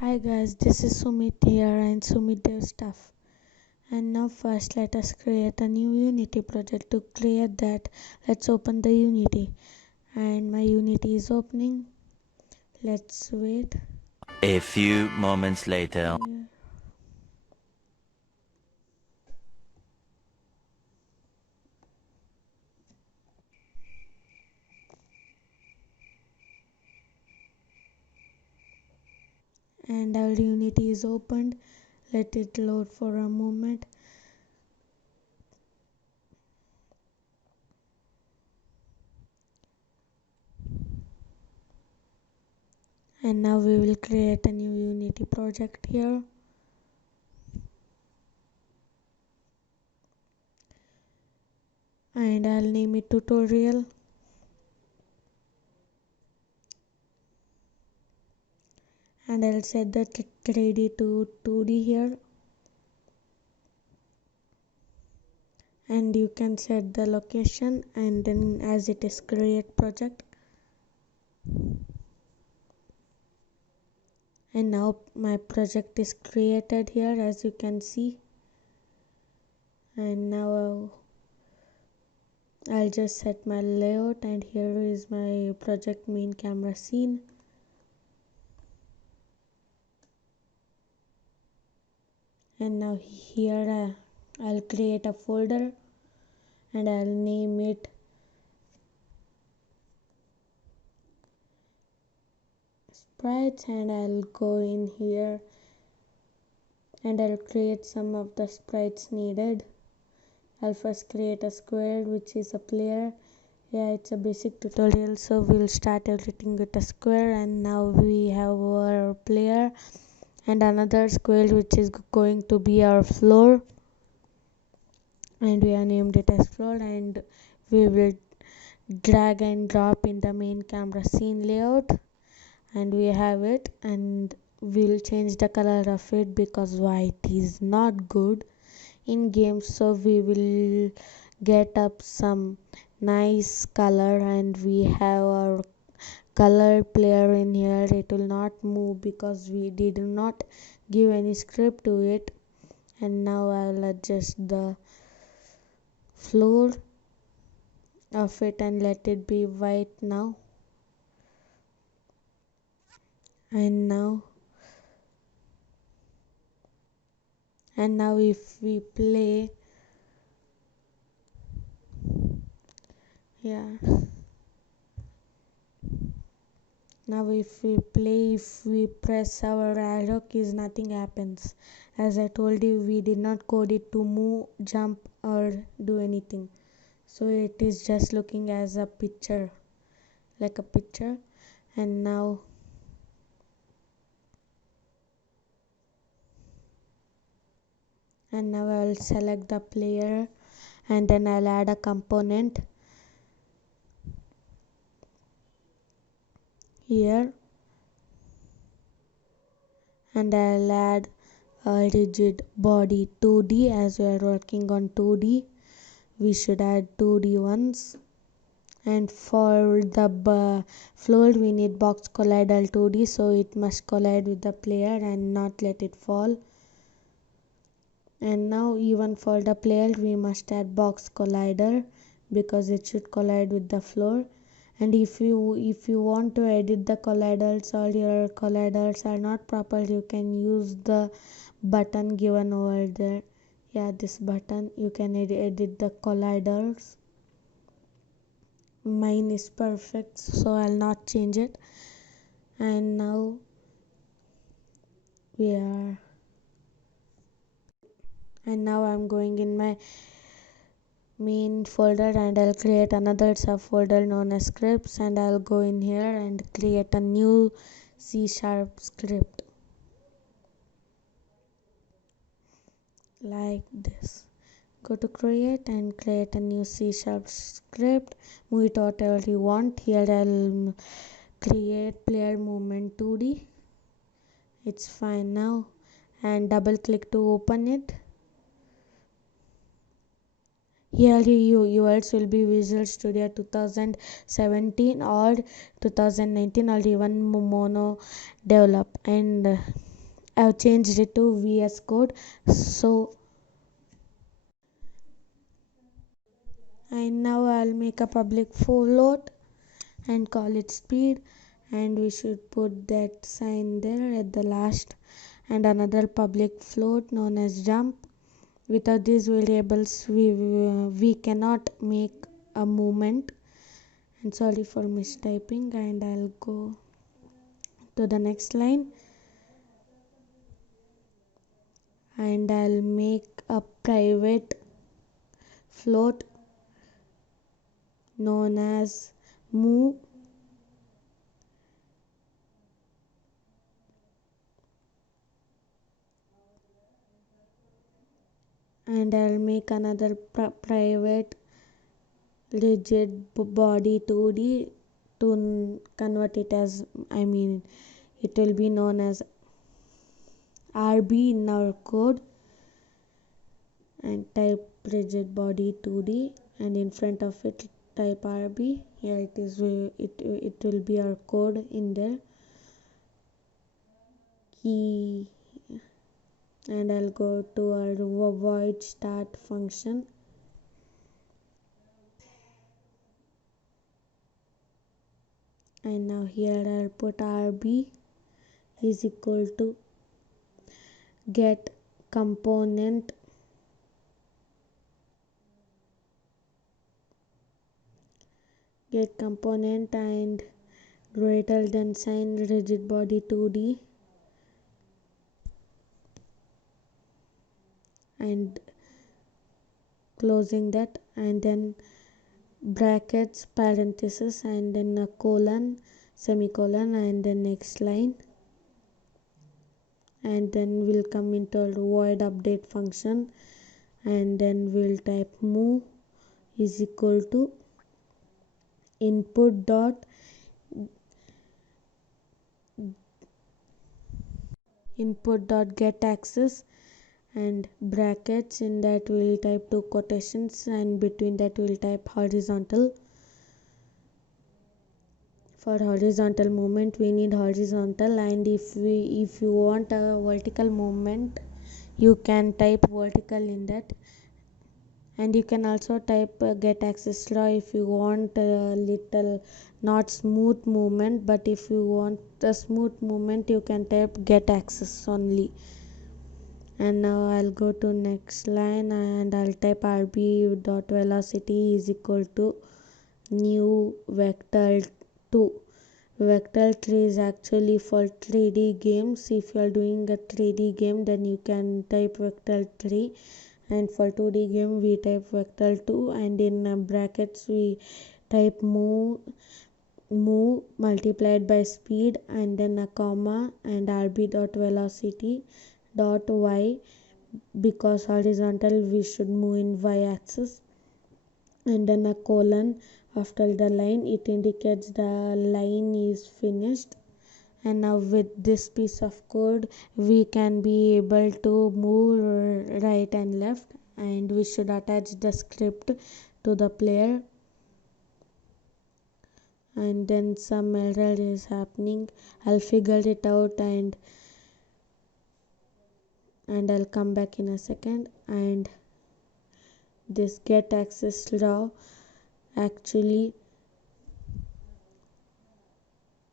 Hi guys, this is Sumit here and SumeetDevStuff. And now first let us create a new Unity project. To create that, let's open the Unity. And my Unity is opening. Let's wait. A few moments later. And our Unity is opened. Let it load for a moment. And now we will create a new Unity project here. And I'll name it tutorial. And I'll set the 3D to 2D here. And you can set the location, and then as it is create project. And now my project is created here, as you can see. And now I'll just set my layout, and here is my project main camera scene. And now here I'll create a folder and I'll name it sprites, and I'll go in here and I'll create some of the sprites needed. I'll first create a square, which is a player. Yeah, it's a basic tutorial, so we'll start everything with a square. And now we have our player and another square, which is going to be our floor, and we have named it as floor. And we will drag and drop in the main camera scene layout, and we have it. And we'll change the color of it because white is not good in games, so we will get up some nice color. And we have our color player in here. It will not move because we did not give any script to it. And now I'll adjust the floor of it and let it be white now. And now if we play, now if we press our arrow keys, nothing happens. As I told you, we did not code it to move, jump or do anything, so it is just looking as a picture, like a picture. And now I'll select the player, and then I'll add a component here, and I'll add a rigid body 2D. As we are working on 2D, we should add 2D ones. And for the floor, we need box collidal 2D, so it must collide with the player and not let it fall. And now even for the player, we must add box collider because it should collide with the floor. And if you want to edit the colliders, or your colliders are not proper, you can use the button given over there. Yeah, this button, you can edit the colliders. Mine is perfect, so I'll not change it. And now I'm going in my main folder, and I'll create another subfolder known as scripts, and I'll go in here and create a new C# script like this. Go to create and create a new C# script. Move it whatever you want. Here I'll create player movement 2D. It's fine now, and double click to open it. Here yours will be Visual Studio 2017 or 2019 or even Mono Develop. And I've changed it to VS Code. So and now I'll make a public float and call it speed, and we should put that sign there at the last, and another public float known as jump. Without these variables we cannot make a movement. And sorry for mistyping, and I'll go to the next line, and I'll make a private float known as move, and I'll make another private rigid body 2D to convert it as, it will be known as RB in our code, and type rigid body 2D, and in front of it type RB. Here it is, it will be our code in there. Key, and I'll go to our void start function, and now here I'll put RB is equal to get component and greater than sign rigid body 2D, and closing that, and then brackets, parenthesis, and then a colon, semicolon, and the next line, and then we'll come into a void update function, and then we'll type move is equal to input dot get access, and brackets, in that we'll type two quotations, and between that we'll type horizontal. For horizontal movement we need horizontal, and if you want a vertical movement you can type vertical in that, and you can also type get access raw if you want a little not smooth movement, but if you want a smooth movement you can type get access only. And now I'll go to next line, and I'll type rb dot velocity is equal to new vector 2. Vector 3 is actually for 3D games. If you are doing a 3D game then you can type vector 3, and for 2D game we type vector 2, and in brackets we type move multiplied by speed, and then a comma, and rb dot velocity dot y, because horizontal we should move in y axis, and then a colon after the line. It indicates the line is finished. And now with this piece of code we can be able to move right and left, and we should attach the script to the player. And then some error is happening, I'll figure it out, and I'll come back in a second. And this get access raw actually,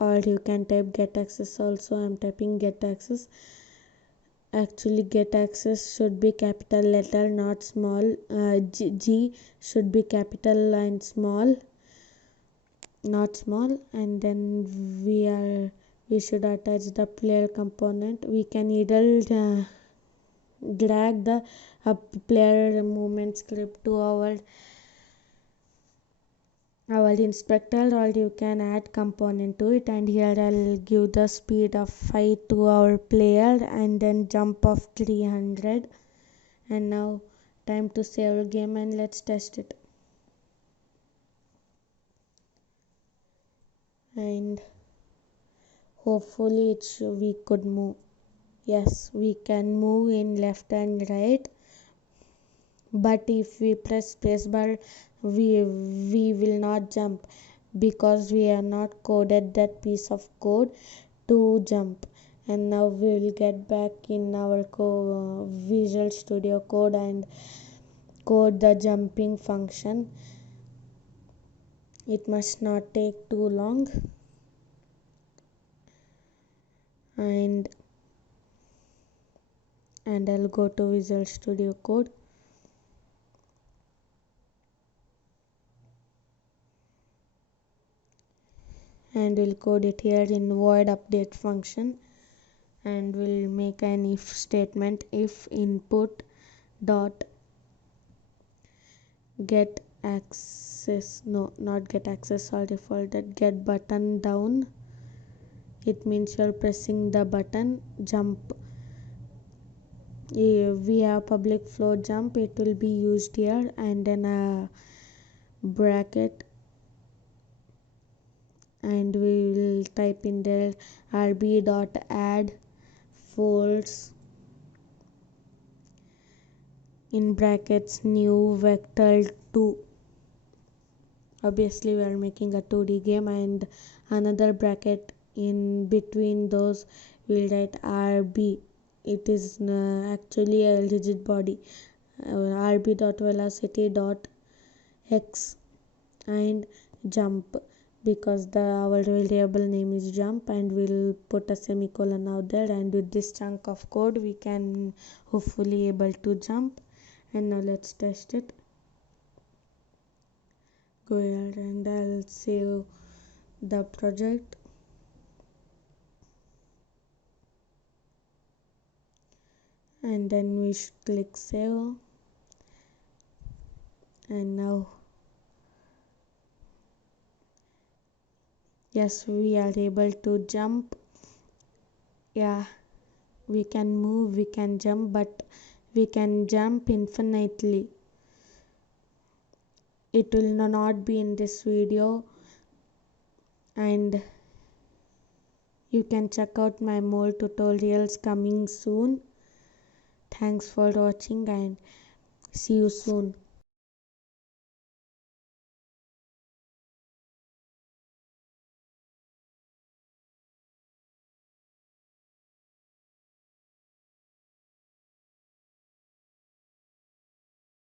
or you can type get access also, I'm typing get access. Actually get access should be capital letter not small, G should be capital and small not small, and then we should attach the player component. We can either drag the player movement script to our inspector, or you can add component to it. And here I'll give the speed of 5 to our player, and then jump of 300. And now time to save our game, and let's test it. And hopefully we could move. Yes, we can move in left and right, but if we press spacebar we will not jump, because we are not coded that piece of code to jump. And now we will get back in our Visual Studio Code and code the jumping function. It must not take too long. And I'll go to Visual Studio Code. And we'll code it here in void update function, and we'll make an if statement. If input dot get access, no, not get access, or default that get button down. It means you're pressing the button. Jump, we have public float jump, it will be used here, and then a bracket, and we will type in there rb dot add folds in brackets new vector 2. Obviously we are making a 2D game, and another bracket in between those we'll write rb. It is actually a rigid body, rb dot velocity dot x, and jump, because our variable name is jump, and we'll put a semicolon out there, and with this chunk of code we can hopefully able to jump. And now let's test it. Go ahead and I'll save the project, and then we should click save. And now yes, we are able to jump. Yeah, we can move, we can jump, but we can jump infinitely. It will not be in this video, and you can check out my more tutorials coming soon. Thanks for watching, and see you soon.